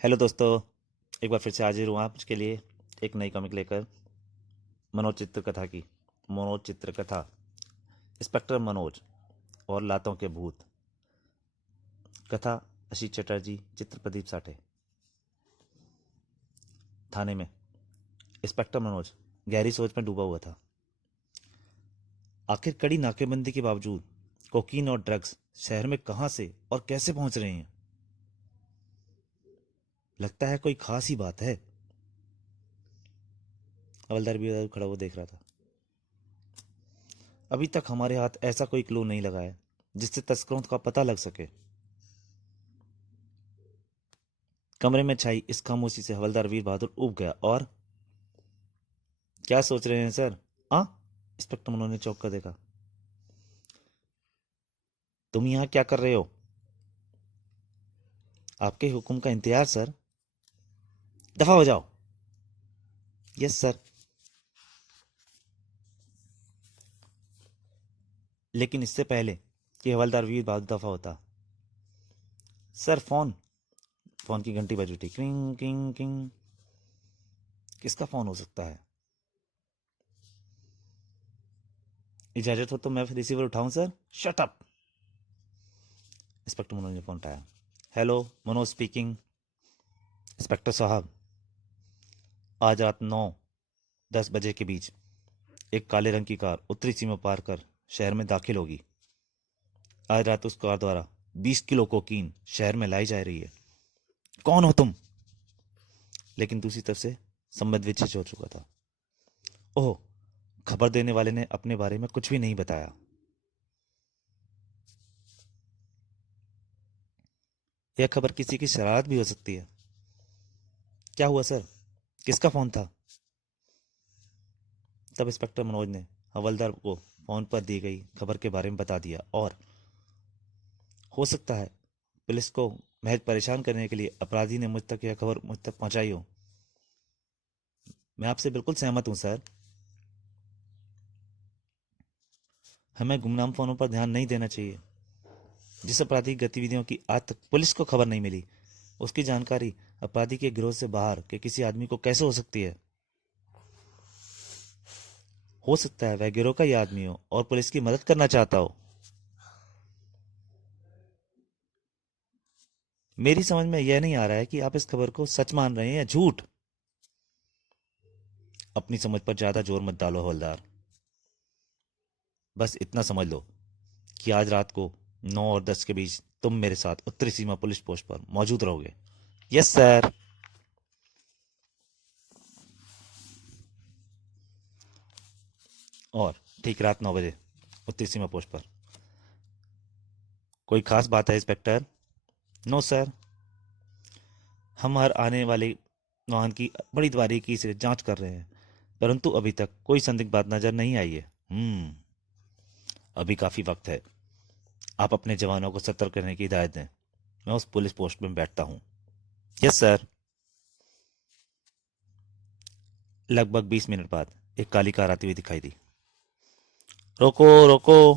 Hello दोस्तों। एक बार फिर से हाजिर हूँ आपके लिए एक नई कॉमिक लेकर। मनोचित्र कथा की मनोचित्र कथा इंस्पेक्टर मनोज और लातों के भूत। कथा आशीष चटर्जी, चित्र प्रदीप साठे। थाने में इंस्पेक्टर मनोज गहरी सोच में डूबा हुआ था। आखिर कड़ी नाकेबंदी के बावजूद कोकीन और ड्रग्स शहर में कहाँ से और कैसे पहुंच रहे हैं। लगता है कोई खास ही बात है। हवलदार भी उधर खड़ा हुआ देख रहा था। अभी तक हमारे हाथ ऐसा कोई क्लू नहीं लगा है जिससे तस्करों का पता लग सके। कमरे में छाई इस खामोशी से हवलदार वीर बहादुर उब गया। और क्या सोच रहे हैं सर? आ इंस्पेक्टर मनोज ने चौंक कर देखा। तुम यहाँ क्या कर रहे हो? आपके हुक्म का इंतजार सर। दफा हो जाओ। Yes sir. लेकिन इससे पहले कि हवलदार वीर बहादुर दफा होता, सर फोन। फोन की घंटी बज उठी। क्रिंग किंग किंग। किसका फोन हो सकता है? इजाजत हो तो मैं रिसीवर उठाऊं sir? Shut up. Inspector Manoj ने फोन उठाया। Hello, Manoj speaking. इंस्पेक्टर साहब, आज रात 9-10 बजे के बीच एक काले रंग की कार उत्तरी सीमा पार कर शहर में दाखिल होगी। आज रात उस कार द्वारा 20 किलो कोकीन शहर में लाई जा रही है। कौन हो तुम? लेकिन दूसरी तरफ से संबंध विच्छेद हो चुका था। ओह, खबर देने वाले ने अपने बारे में कुछ भी नहीं बताया। यह खबर किसी की शरारत भी हो सकती है। क्या हुआ सर? किसका फोन था? तब इंस्पेक्टर मनोज ने हवलदार को फोन पर दी गई खबर के बारे में बता दिया। और हो सकता है पुलिस को महज परेशान करने के लिए अपराधी ने मुझ तक यह खबर मुझ तक पहुंचाई हो। मैं आपसे बिल्कुल सहमत हूं सर। हमें गुमनाम फोनों पर ध्यान नहीं देना चाहिए। जिस आपराधिक गतिविधियों की आज तक पुलिस को खबर नहीं मिली, उसकी जानकारी अपराधी के गिरोह से बाहर के किसी आदमी को कैसे हो सकती है? हो सकता है वह गिरोह का ही आदमी हो और पुलिस की मदद करना चाहता हो। मेरी समझ में यह नहीं आ रहा है कि आप इस खबर को सच मान रहे हैं या झूठ। अपनी समझ पर ज्यादा जोर मत डालो हवलदार। बस इतना समझ लो कि आज रात को 9 और 10 के बीच तुम मेरे साथ उत्तरी सीमा पुलिस पोस्ट पर मौजूद रहोगे। Yes sir. और ठीक रात 9 बजे उत्तरी सीमा पोस्ट पर। कोई खास बात है इंस्पेक्टर? No sir. हम हर आने वाले वाहन की बड़ी बारीकी से जांच कर रहे हैं, परंतु अभी तक कोई संदिग्ध बात नजर नहीं आई है। अभी काफी वक्त है। आप अपने जवानों को सतर्क रहने की हिदायत दें। मैं उस पुलिस पोस्ट में बैठता हूँ। Yes sir. लगभग 20 मिनट बाद एक काली कार आती हुई दिखाई दी। रोको रोको।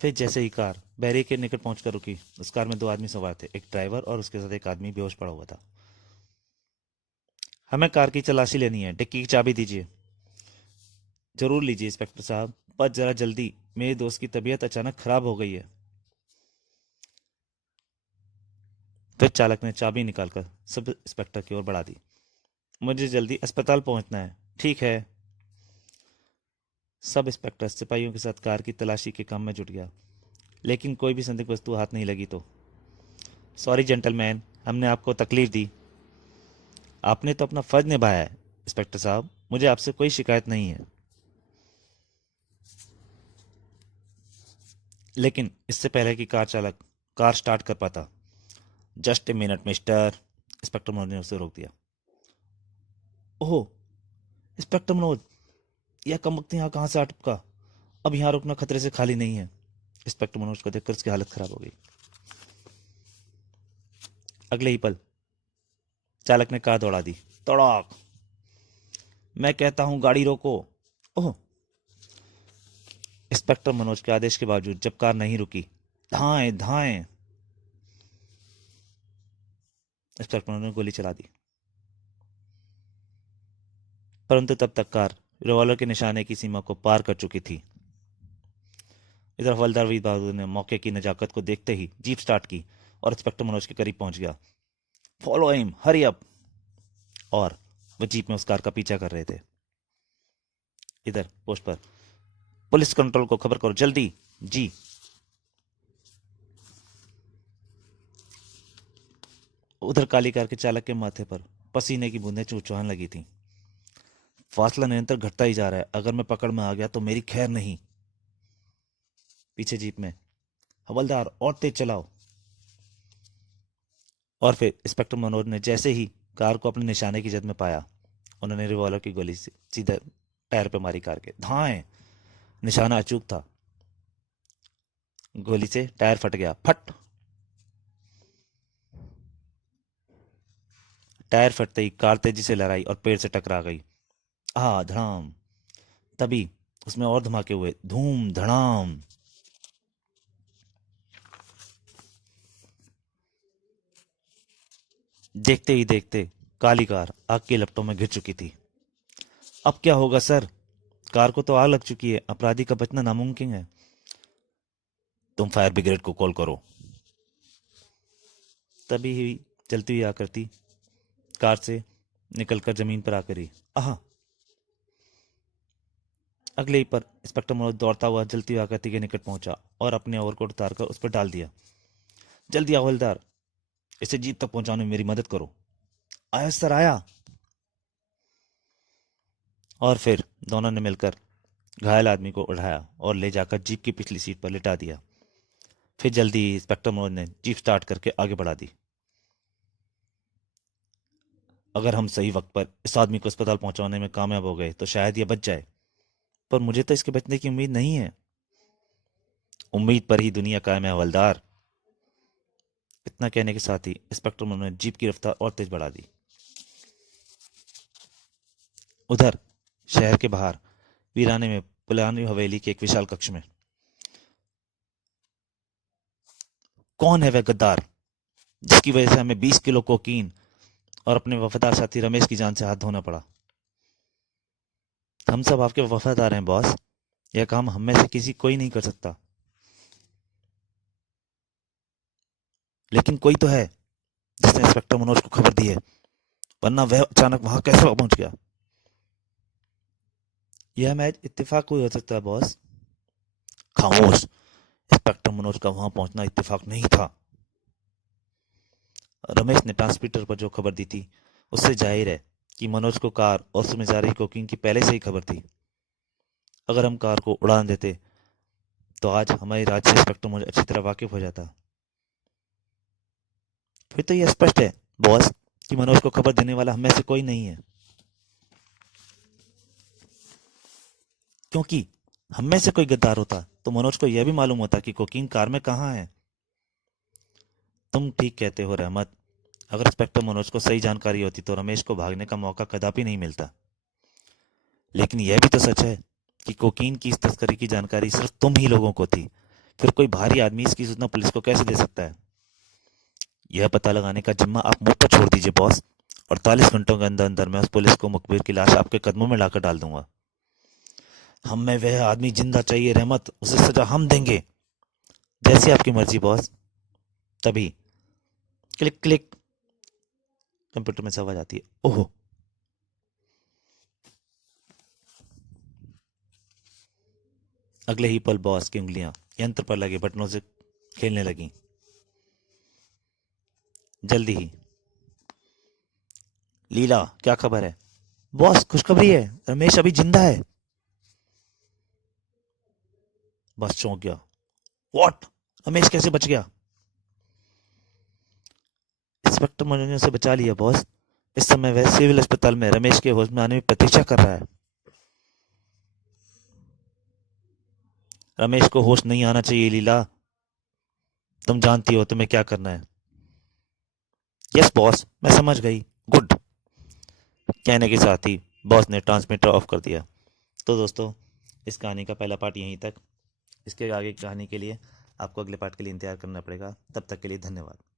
फिर जैसे ही कार बैरिकेड के निकट पहुंचकर रुकी, उस कार में 2 आदमी सवार थे, एक ड्राइवर और उसके साथ एक आदमी बेहोश पड़ा हुआ था। हमें कार की तलाशी लेनी है। डिक्की की चाबी दीजिए। जरूर लीजिए इंस्पेक्टर साहब, पर जरा जल्दी। मेरे दोस्त की तबीयत अचानक खराब हो गई है। फिर चालक ने चाबी निकालकर सब इंस्पेक्टर की ओर बढ़ा दी। मुझे जल्दी अस्पताल पहुंचना है। ठीक है। सब इंस्पेक्टर सिपाहियों के साथ कार की तलाशी के काम में जुट गया, लेकिन कोई भी संदिग्ध वस्तु हाथ नहीं लगी। तो सॉरी जेंटलमैन, हमने आपको तकलीफ दी। आपने तो अपना फर्ज निभाया है इंस्पेक्टर साहब। मुझे आपसे कोई शिकायत नहीं है। लेकिन इससे पहले कि कार चालक कार स्टार्ट कर पाता, just a minute mister, inspector Manoj ने उसे रोक दिया। ओह इंस्पेक्टर मनोज, यह कम वक्त यहाँ कहाँ से आ टपका? अब यहाँ रुकना खतरे से खाली नहीं है। इंस्पेक्टर मनोज को देखकर उसकी हालत खराब हो गई। अगले ही पल चालक ने कार दौड़ा दी। तड़ाक। मैं कहता हूँ गाड़ी रोको। ओह। इंस्पेक्टर मनोज के आदेश के बावजूद जब कार नहीं रुकी, धाएं धाएं। इंस्पेक्टर ने गोली चला दी, परंतु तब तक कार रिवॉल्वर के निशाने की सीमा को पार कर चुकी थी। इधर हवलदार वीर बहादुर ने मौके की नजाकत को देखते ही जीप स्टार्ट की और इंस्पेक्टर मनोज के करीब पहुंच गया। Follow him, hurry up. और वह जीप में उस कार का पीछा कर रहे थे। इधर पोस्ट पर, पुलिस कंट्रोल को खबर करो जल्दी। जी। उधर काली कार के चालक के माथे पर पसीने की बूंदें चूचुहान लगी थी। फासला निरंतर घटता ही जा रहा है, अगर मैं पकड़ में आ गया तो मेरी खैर नहीं। पीछे जीप में, हवलदार और तेज चलाओ। और फिर इंस्पेक्टर मनोज ने जैसे ही कार को अपने निशाने की जद में पाया, उन्होंने रिवॉल्वर की गोली से सीधा टायर पे मारी कार के। धाएं। निशाना अचूक था। गोली से टायर फट गया, फट। टायर फटते ही कार तेजी से लहराई और पेड़ से टकरा गई। धड़ाम। तभी उसमें और धमाके हुए, धूम धड़ाम। देखते ही देखते काली कार आग की लपटों में घिर चुकी थी। अब क्या होगा सर? कार को तो आग लग चुकी है, अपराधी का बचना नामुमकिन है। तुम फायर ब्रिगेड को कॉल करो। तभी ही चलती हुई आकृति कार से निकलकर जमीन पर आकर ही अगले ही पर इंस्पेक्टर मनोज दौड़ता हुआ जलती हुई आकृति के निकट पहुंचा और अपने ओवरकोट उतारकर उस पर डाल दिया। जल्दी आओ हवलदार, इसे जीप तक पहुंचाने में मेरी मदद करो। आया सर, आया। और फिर दोनों ने मिलकर घायल आदमी को उठाया और ले जाकर जीप की पिछली सीट पर लिटा दिया। फिर जल्दी ही इंस्पेक्टर मनोज ने जीप स्टार्ट करके आगे बढ़ा दी। अगर हम सही वक्त पर इस आदमी को अस्पताल पहुंचाने में कामयाब हो गए तो शायद ये बच जाए, पर मुझे तो इसके बचने की उम्मीद नहीं है। उम्मीद पर ही दुनिया कायम है हवलदार। इतना कहने के साथ ही इंस्पेक्टर मनोज ने जीप की रफ्तार और तेज बढ़ा दी। उधर शहर के बाहर वीराने में पुरानी हवेली के एक विशाल कक्ष में, कौन है वह गद्दार जिसकी वजह से हमें 20 किलो कोकीन और अपने वफादार साथी रमेश की जान से हाथ धोना पड़ा? हम सब आपके वफादार हैं बॉस, यह काम हम में से किसी कोई नहीं कर सकता। लेकिन कोई तो है जिसने इंस्पेक्टर मनोज को खबर दी है, वरना वह अचानक वहां कैसे पहुंच गया? यह मैच इत्तेफाक कोई हो सकता है बॉस। खामोश। इंस्पेक्टर मनोज का वहां पहुंचना इत्तेफाक नहीं था। रमेश ने ट्रांसमीटर पर जो खबर दी थी उससे जाहिर है कि मनोज को कार और उसमें जा रही कोकीन की पहले से ही खबर थी। अगर हम कार को उड़ान देते तो आज हमारी राज्य से इंस्पेक्टर मनोज अच्छी तरह वाकिफ हो जाता। फिर तो यह स्पष्ट है बॉस कि मनोज को खबर देने वाला हम में से कोई नहीं है, क्योंकि हम में से कोई गद्दार होता तो मनोज को यह भी मालूम होता कि कोकीन कार में कहाँ है। तुम ठीक कहते हो रहमत। अगर इंस्पेक्टर मनोज को सही जानकारी होती तो रमेश को भागने का मौका कदापि नहीं मिलता। लेकिन यह भी तो सच है कि कोकीन की इस तस्करी की जानकारी सिर्फ तुम ही लोगों को थी। फिर कोई भारी आदमी इसकी सूचना पुलिस को कैसे दे सकता है? यह पता लगाने का जिम्मा आप मुझ पर छोड़ दीजिए बॉस। 48 घंटों के अंदर अंदर मैं उस पुलिस को मुखबिर की लाश आपके कदमों में लाकर डाल दूंगा। हमें वह आदमी जिंदा चाहिए रहमत, उसे सजा हम देंगे। जैसी आपकी मर्जी बॉस। तभी क्लिक क्लिक कंप्यूटर में से आवाज आती है। ओहो, अगले ही पल बॉस की उंगलियां यंत्र पर लगे बटनों से खेलने लगी। जल्दी ही, लीला क्या खबर है? बॉस खुशखबरी है, रमेश अभी जिंदा है। बॉस चौंक गया। व्हाट? रमेश कैसे बच गया? इंस्पेक्टर मनोज ने उसे बचा लिया बॉस। इस समय वह सिविल अस्पताल में रमेश के होश में आने में प्रतीक्षा कर रहा है। रमेश को होश नहीं आना चाहिए लीला, तुम जानती हो तुम्हें क्या करना है। यस बॉस, मैं समझ गई। गुड। कहने के साथ ही बॉस ने ट्रांसमीटर ऑफ कर दिया। तो दोस्तों, इस कहानी का पहला पार्ट यहीं तक। इसके आगे की कहानी के लिए आपको अगले पार्ट के लिए इंतजार करना पड़ेगा। तब तक के लिए धन्यवाद।